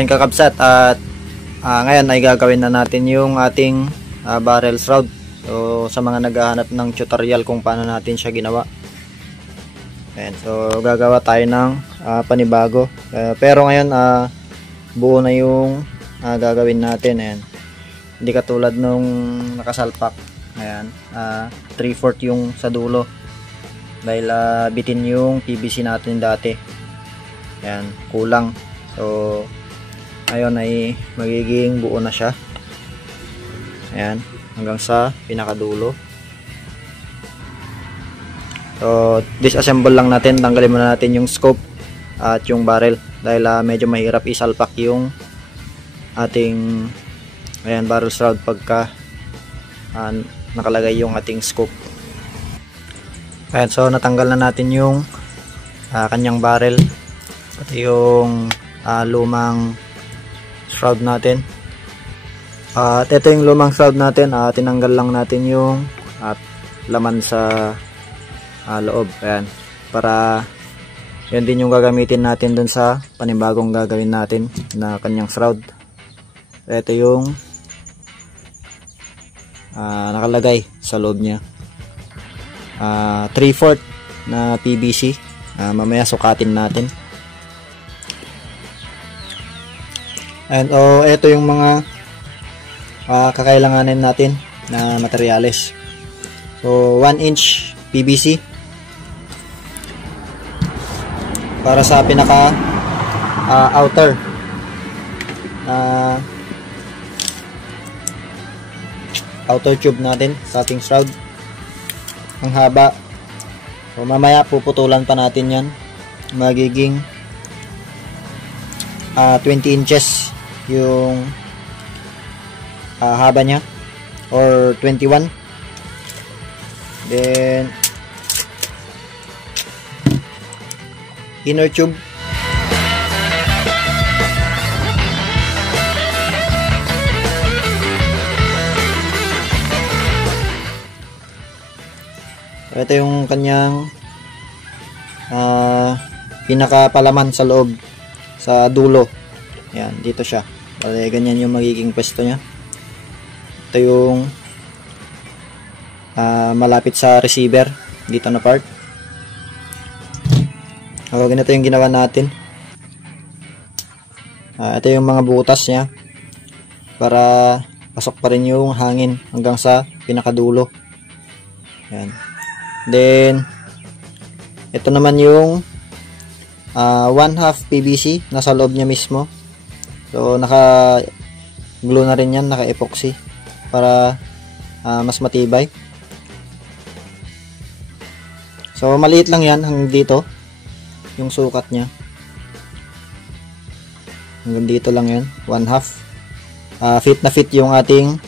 Ayun kakabsat, at ngayon ay gagawin na natin yung ating barrel shroud. So sa mga naghahanap ng tutorial kung paano natin siya ginawa. Ayan, so gagawa tayo ng panibago. Pero ngayon buo na yung gagawin natin. Ayan. Hindi katulad nung nakasalpak. Ayan, 3/4 yung sa dulo. Dahil bitin yung PVC natin dati. Ayan, kulang. So ngayon ay magiging buo na siya. Ayan, hanggang sa pinakadulo. So disassemble lang natin, tanggalin muna natin yung scope at yung barrel dahil medyo mahirap isalpak yung ating barrel shroud pagka nakalagay yung ating scope. Ayan, so natanggal na natin yung kanyang barrel pati yung lumang shroud natin. At ito yung lumang shroud natin, tinanggal lang natin yung laman sa loob. Ayan, para yun din yung gagamitin natin dun sa panibagong gagawin natin na kanyang shroud. Ito yung nakalagay sa loob niya, 3/4 na PVC. Mamaya sukatin natin. And ito yung mga kakailanganin natin na materyales. So 1 inch PVC para sa pinaka outer outer tube natin sa ating shroud. Ang haba, so mamaya puputulan pa natin yan. Magiging 20 inches yung haba niya, or 21. Then inner tube, ito yung kanyang pinakapalaman sa loob, sa dulo. Yan, dito siya. Bale, ganyan yung magiging pwesto nya. Ito yung malapit sa receiver, dito na part. Ganito yung ginawa natin. Ito yung mga butas nya para pasok pa rin yung hangin hanggang sa pinakadulo. Yan. Then ito naman yung 1/2 PVC nasa loob niya mismo. So naka glue na rin yan, naka epoxy para mas matibay. So maliit lang yan, hanggang dito yung sukat nya, hanggang dito lang yan, 1/2. Fit na fit yung ating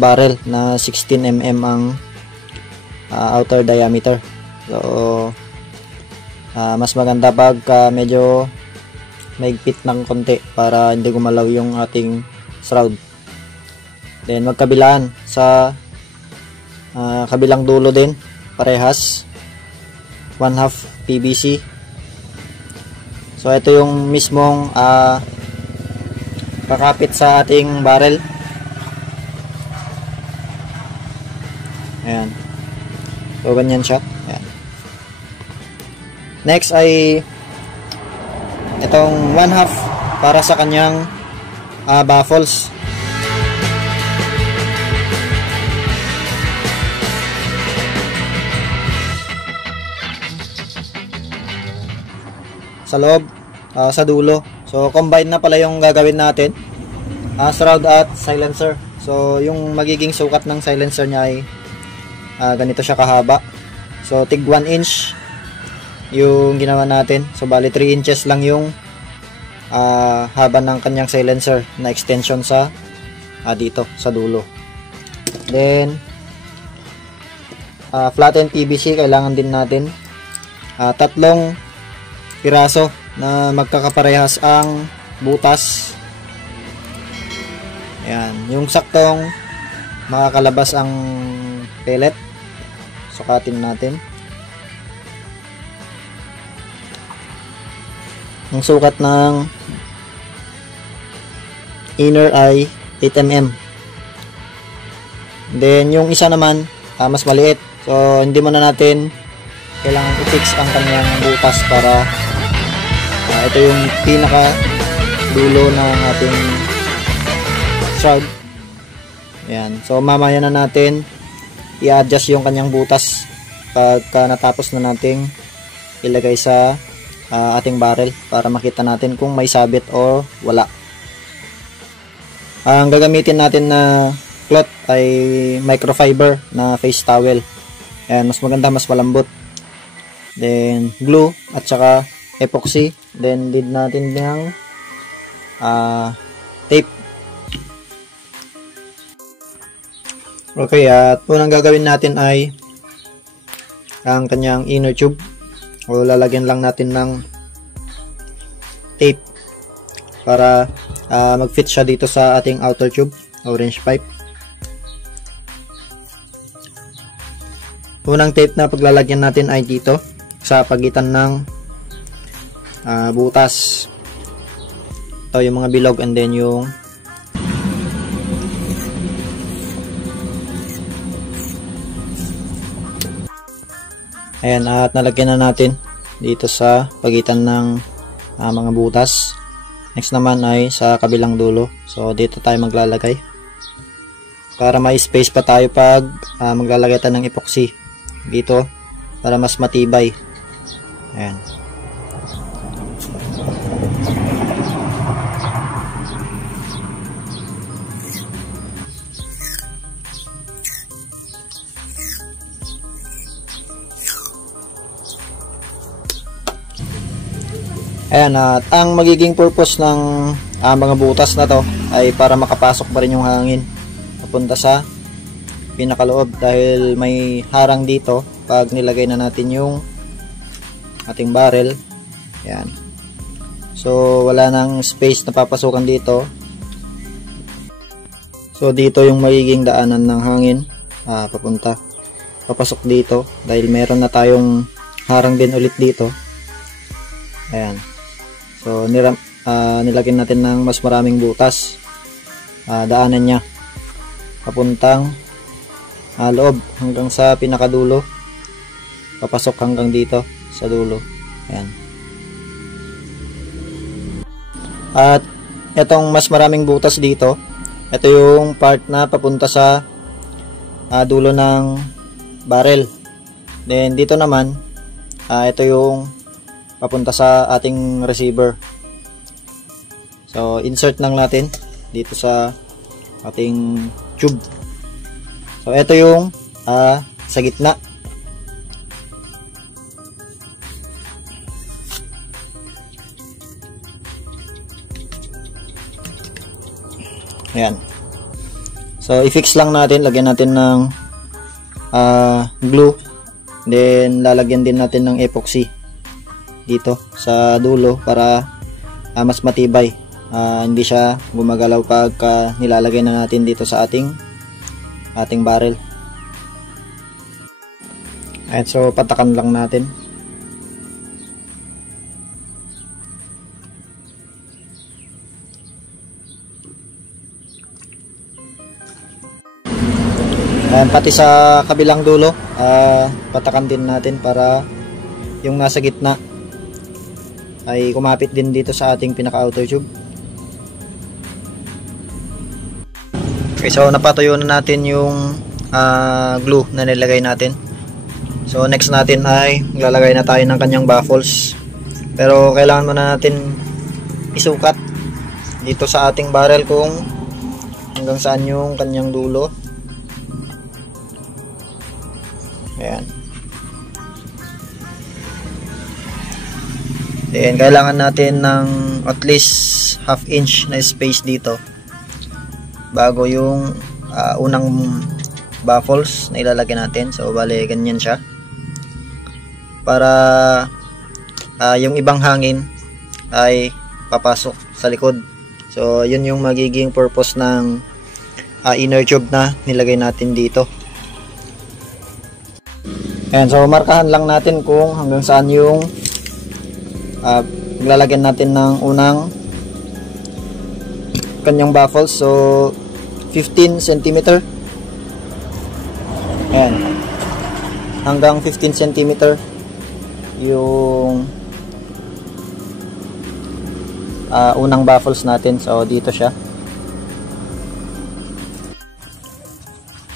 barrel na 16 mm ang outer diameter. So mas maganda pag medyo maigpit ng konti para hindi gumalaw yung ating shroud. Then magkabilaan sa kabilang dulo din, parehas 1/2 PVC. So ito yung mismong kakapit sa ating barrel. Ayan, so ganyan siya. Ayan. Next ay itong 1/2 para sa kanyang baffles. Sa loob, sa dulo. So combine na pala yung gagawin natin, shroud at silencer. So yung magiging sukat ng silencer niya ay ganito siya kahaba. So tig 1 inch yung ginawa natin. So bali 3 inches lang yung haba ng kanyang silencer na extension sa dito sa dulo. Then flattened PVC kailangan din natin, 3 piraso na magkakaparehas ang butas. Ayan, yung saktong makakalabas ang pellet. Sukatin natin. Ang sukat ng inner ay 8mm. Then yung isa naman mas maliit. So hindi muna natin kailangan i-fix ang kanyang butas para ito yung pinaka dulo ng ating shroud. Ayan. So mamaya na natin i-adjust yung kanyang butas pagka natapos na nating ilagay sa ating barrel para makita natin kung may sabit o wala. Ang gagamitin natin na cloth ay microfiber na face towel. Ayan, mas maganda, mas malambot. Then glue at saka epoxy. Then lead natin ng tape. Okay, at unang gagawin natin ay ang kanyang inner tube. O lalagyan lang natin ng tape para mag-fit siya dito sa ating outer tube, orange pipe. Unang tape na paglalagyan natin ay dito sa pagitan ng butas. Ito yung mga bilog and then yung ayan, at nalagyan na natin dito sa pagitan ng mga butas. Next naman ay sa kabilang dulo. So dito tayo maglalagay para may space pa tayo pag maglalagay tayo ng epoxy dito para mas matibay. Ayan. Ayan, at ang magiging purpose ng mga butas na to ay para makapasok pa rin yung hangin papunta sa pinakaloob dahil may harang dito pag nilagay na natin yung ating barrel. Ayan. So wala nang space na papasukan dito. So dito yung magiging daanan ng hangin papasok dito dahil meron na tayong harang din ulit dito. Ayan. So nilagyan natin ng mas maraming butas. Daanan niya papuntang loob hanggang sa pinakadulo. Papasok hanggang dito sa dulo. Ayan. At itong mas maraming butas dito, ito yung part na papunta sa dulo ng barrel. Then dito naman ito yung papunta sa ating receiver. So insert lang natin dito sa ating tube. So ito yung sa gitna. Ayan. So i-fix lang natin, lagyan natin ng glue, then lalagyan din natin ng epoxy dito sa dulo para mas matibay, hindi siya gumagalaw pag nilalagay na natin dito sa ating barrel. Ayan, so patakan lang natin. Ayan, pati sa kabilang dulo patakan din natin para yung nasa gitna ay kumapit din dito sa ating pinaka outer tube. Okay, so napatuyo na natin yung glue na nilagay natin. So next natin ay maglalagay na tayo ng kanyang baffles. Pero kailangan muna natin isukat dito sa ating barrel kung hanggang saan yung kanyang dulo. Ayan. Then kailangan natin ng at least half inch na space dito bago yung unang baffles na ilalagay natin. So bale ganyan siya para yung ibang hangin ay papasok sa likod. So yun yung magiging purpose ng inner tube na nilagay natin dito. Ayan, so markahan lang natin kung hanggang saan yung lalagyan natin ng unang kanyang baffles. So 15 cm. Ayan. Hanggang 15 cm yung unang baffles natin. So dito siya.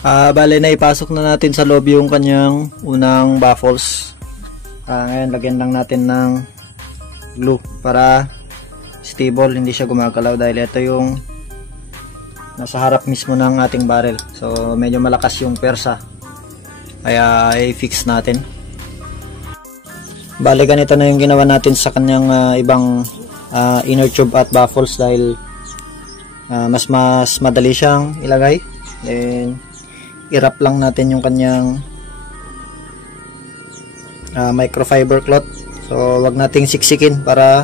Bale na ipasok na natin sa loob yung kanyang unang baffles. Ngayon lagyan lang natin ng glue para stable, hindi siya gumagalaw dahil ito yung nasa harap mismo ng ating barrel. So medyo malakas yung persa, kaya i-fix natin. Bale ganito na yung ginawa natin sa kanyang ibang inner tube at baffles dahil mas madali siyang ilagay. Then i-wrap lang natin yung kanyang microfiber cloth. So wag nating siksikin para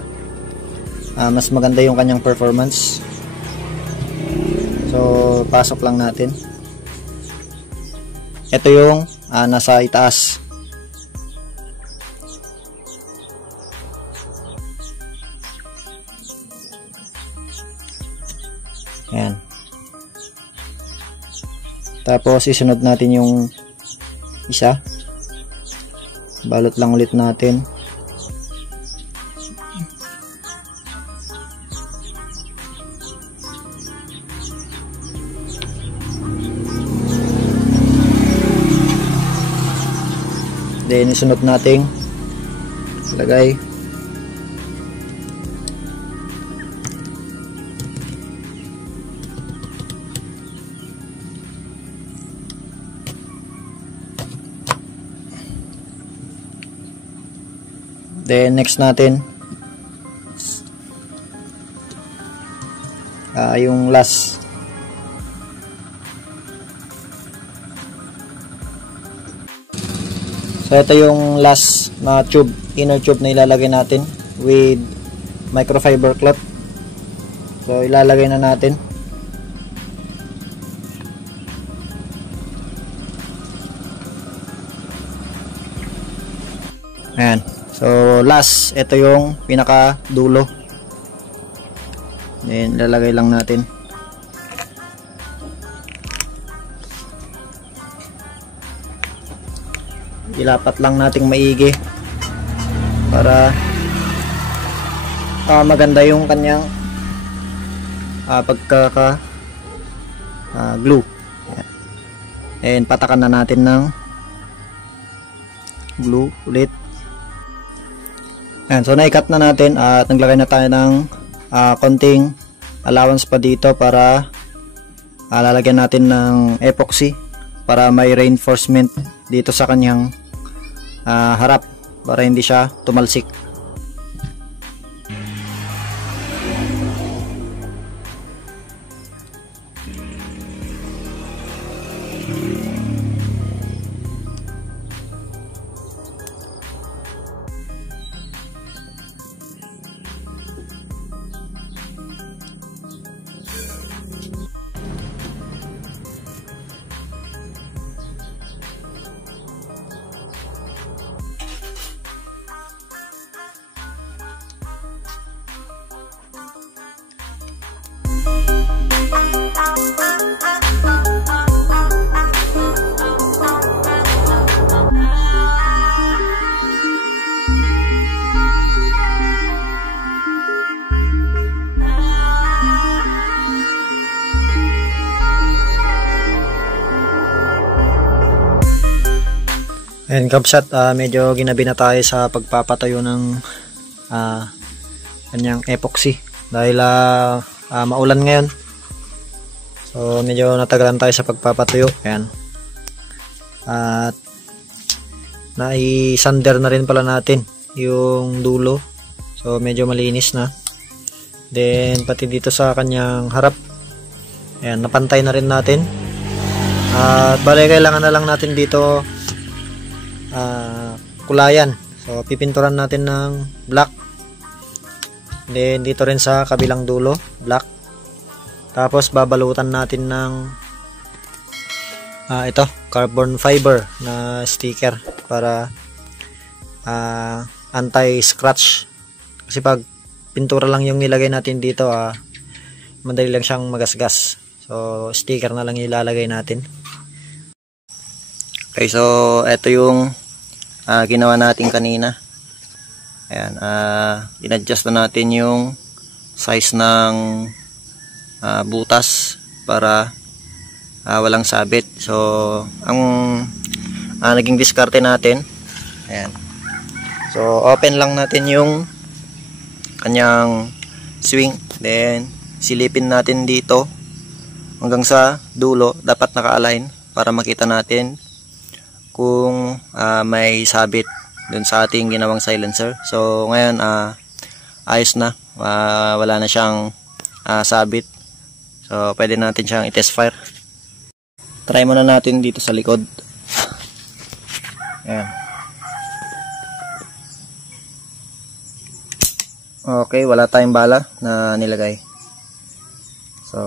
mas maganda yung kanyang performance. So pasok lang natin. Ito yung nasa itaas. Ayan. Tapos isunod natin yung isa. Balot lang ulit natin. Then isunod natin lagay. Then next natin yung last. So ito yung last na tube, inner tube na ilalagay natin with microfiber cloth. So ilalagay na natin. Ayan. So last, ito yung pinaka dulo. Then lalagay lang natin. Ilapat lang nating maigi para maganda yung kanyang pagkaka glue. And patakan na natin ng glue ulit. Ayan, so naikat na natin at naglagay na tayo ng konting allowance pa dito para lalagyan natin ng epoxy para may reinforcement dito sa kanyang harap para hindi siya tumalsik. And kabsat, medyo ginabi na tayo sa pagpapatayo ng kanyang epoxy dahil maulan ngayon. So medyo natagalan tayo sa pagpapatuyo. Ayan. At nai-sander na rin pala natin yung dulo. So medyo malinis na. Then pati dito sa kanyang harap. Ayan, napantay na rin natin. At bale kailangan na lang natin dito kulayan. So pipinturan natin ng black. Then dito rin sa kabilang dulo, black. Tapos babalutan natin ng ito, carbon fiber na sticker para anti-scratch. Kasi pag pintura lang yung nilagay natin dito, madali lang siyang magasgas. So sticker na lang ilalagay natin. Okay, so ito yung ginawa natin kanina. Ayan, in-adjust na natin yung size ng butas para walang sabit. So ang naging diskarte natin, ayan. So open lang natin yung kanyang swing, then silipin natin dito hanggang sa dulo. Dapat naka-align para makita natin kung may sabit dun sa ating ginawang silencer. So ngayon ayos na, wala na siyang sabit. So pwede natin siyang i-test fire. Try muna natin dito sa likod. Ayan. Okay, wala tayong bala na nilagay. So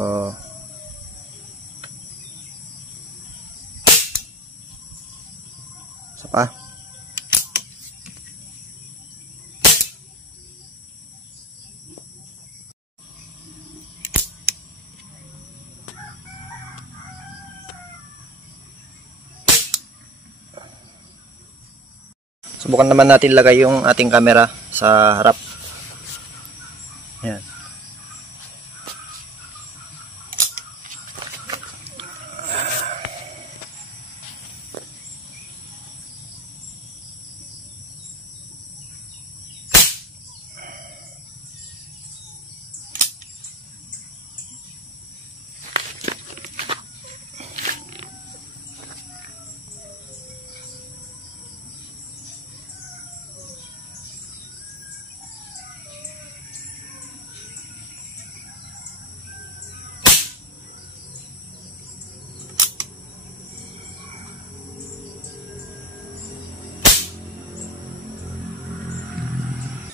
isa pa. Subukan naman natin lagay yung ating camera sa harap. Ayan.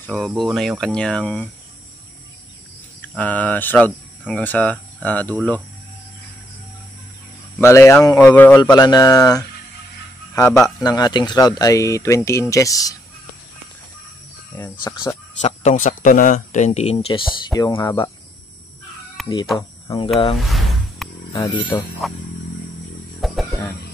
So buo na yung kanyang shroud hanggang sa dulo. Bale, ang overall pala na haba ng ating shroud ay 20 inches. Ayan, saktong-sakto na 20 inches yung haba dito hanggang dito. Ayan.